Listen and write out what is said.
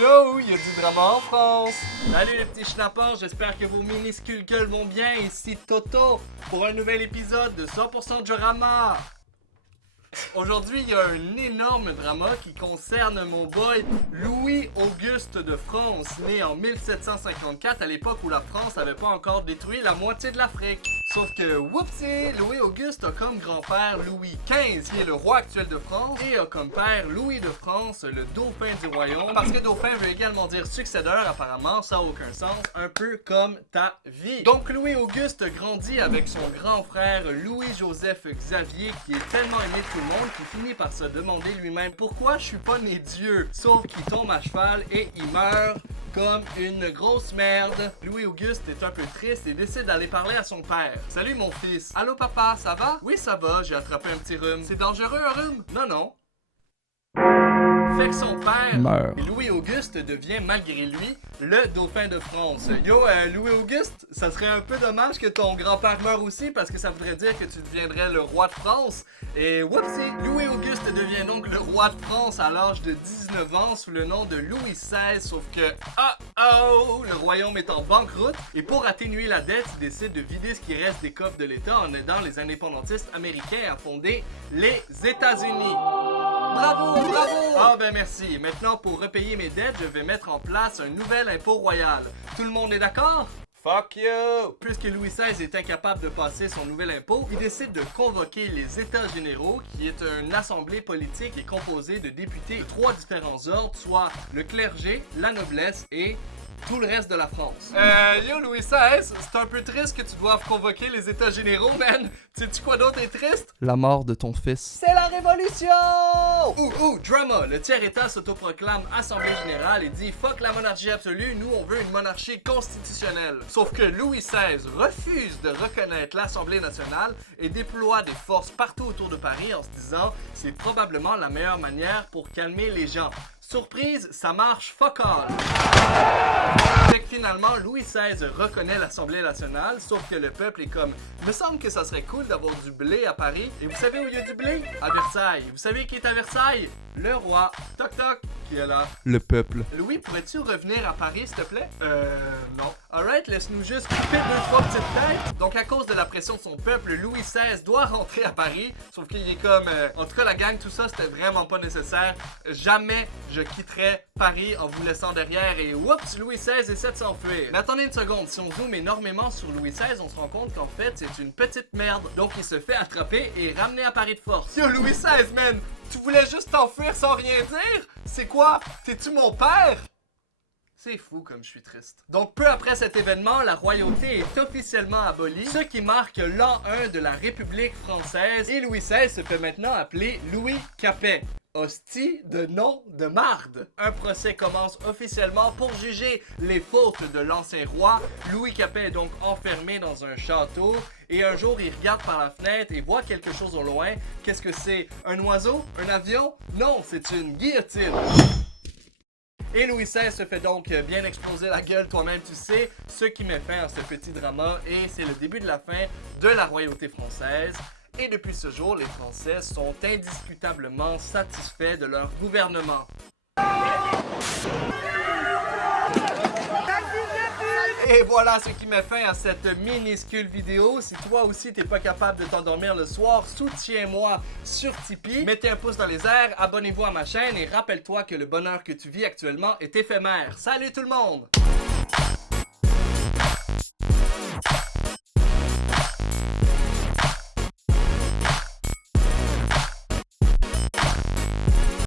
no, il y a du drama en France. Salut les petits schnappers, j'espère que vos minuscules gueules vont bien. Ici Toto pour un nouvel épisode de 100% Diorama. Aujourd'hui, il y a un énorme drama qui concerne mon boy Louis-Auguste de France, né en 1754, à l'époque où la France n'avait pas encore détruit la moitié de l'Afrique. Sauf que, whoopsie, Louis-Auguste a comme grand-père Louis XV, qui est le roi actuel de France, et a comme père Louis de France, le dauphin du royaume. Parce que dauphin veut également dire successeur, apparemment, ça n'a aucun sens, un peu comme ta vie. Donc Louis-Auguste grandit avec son grand frère Louis-Joseph Xavier, qui est tellement aimé de tout le monde qu'il finit par se demander lui-même pourquoi je suis pas né Dieu. Sauf qu'il tombe à cheval et il meurt comme une grosse merde. Louis-Auguste est un peu triste et décide d'aller parler à son père. Salut mon fils. Allô papa, ça va? Oui ça va, j'ai attrapé un petit rhume. C'est dangereux un rhume? Non non. Fait que son père, meurt. Louis-Auguste, devient malgré lui le dauphin de France. Yo, Louis-Auguste, ça serait un peu dommage que ton grand-père meure aussi parce que ça voudrait dire que tu deviendrais le roi de France. Et whoopsie, Louis-Auguste devient donc le roi de France à l'âge de 19 ans sous le nom de Louis XVI, sauf que, le royaume est en banqueroute et pour atténuer la dette, il décide de vider ce qui reste des coffres de l'État en aidant les indépendantistes américains à fonder les États-Unis. Bravo, bravo! Ah ben merci. Maintenant, pour repayer mes dettes, je vais mettre en place un nouvel impôt royal. Tout le monde est d'accord? Fuck you! Puisque Louis XVI est incapable de passer son nouvel impôt, il décide de convoquer les États généraux, qui est une assemblée politique qui est composée de députés de 3 différents ordres, soit le clergé, la noblesse et tout le reste de la France. Yo Louis XVI, c'est un peu triste que tu doives convoquer les États généraux, man. Sais-tu quoi d'autre est triste? La mort de ton fils. C'est la révolution! Drama! Le tiers-état s'autoproclame Assemblée générale et dit « Fuck la monarchie absolue, nous on veut une monarchie constitutionnelle ». Sauf que Louis XVI refuse de reconnaître l'Assemblée nationale et déploie des forces partout autour de Paris en se disant « C'est probablement la meilleure manière pour calmer les gens ». Surprise, ça marche fuck all! Fait que finalement, Louis XVI reconnaît l'Assemblée nationale, sauf que le peuple est comme « Il me semble que ça serait cool d'avoir du blé à Paris. » Et vous savez où il y a du blé? À Versailles. Vous savez qui est à Versailles? Le roi. Toc toc. Qui est là? Le peuple. Louis, pourrais-tu revenir à Paris, s'il te plaît? Non. Alright, laisse-nous juste couper 2-3 petites têtes. Donc, à cause de la pression de son peuple, Louis XVI doit rentrer à Paris. Sauf qu'il est comme... en tout cas, la gang, tout ça, c'était vraiment pas nécessaire. Jamais je quitterai Paris en vous laissant derrière. Et oups, Louis XVI essaie de s'enfuir. Mais attendez une seconde. Si on zoome énormément sur Louis XVI, on se rend compte qu'en fait, c'est une petite merde. Donc, il se fait attraper et ramener à Paris de force. Yo, Louis XVI, man! Tu voulais juste t'enfuir sans rien dire? C'est quoi? T'es-tu mon père? C'est fou comme je suis triste. Donc peu après cet événement, la royauté est officiellement abolie, ce qui marque l'an 1 de la République française et Louis XVI se fait maintenant appeler Louis Capet. Hostie de nom de marde. Un procès commence officiellement pour juger les fautes de l'ancien roi. Louis Capet est donc enfermé dans un château et un jour il regarde par la fenêtre et voit quelque chose au loin. Qu'est-ce que c'est? Un oiseau? Un avion? Non, c'est une guillotine. Et Louis XVI se fait donc bien exploser la gueule, toi-même tu sais, ce qui met fin à ce petit drama et c'est le début de la fin de la royauté française. Et depuis ce jour, les Français sont indiscutablement satisfaits de leur gouvernement. Et voilà ce qui met fin à cette minuscule vidéo. Si toi aussi t'es pas capable de t'endormir le soir, soutiens-moi sur Tipeee. Mettez un pouce dans les airs, abonnez-vous à ma chaîne et rappelle-toi que le bonheur que tu vis actuellement est éphémère. Salut tout le monde!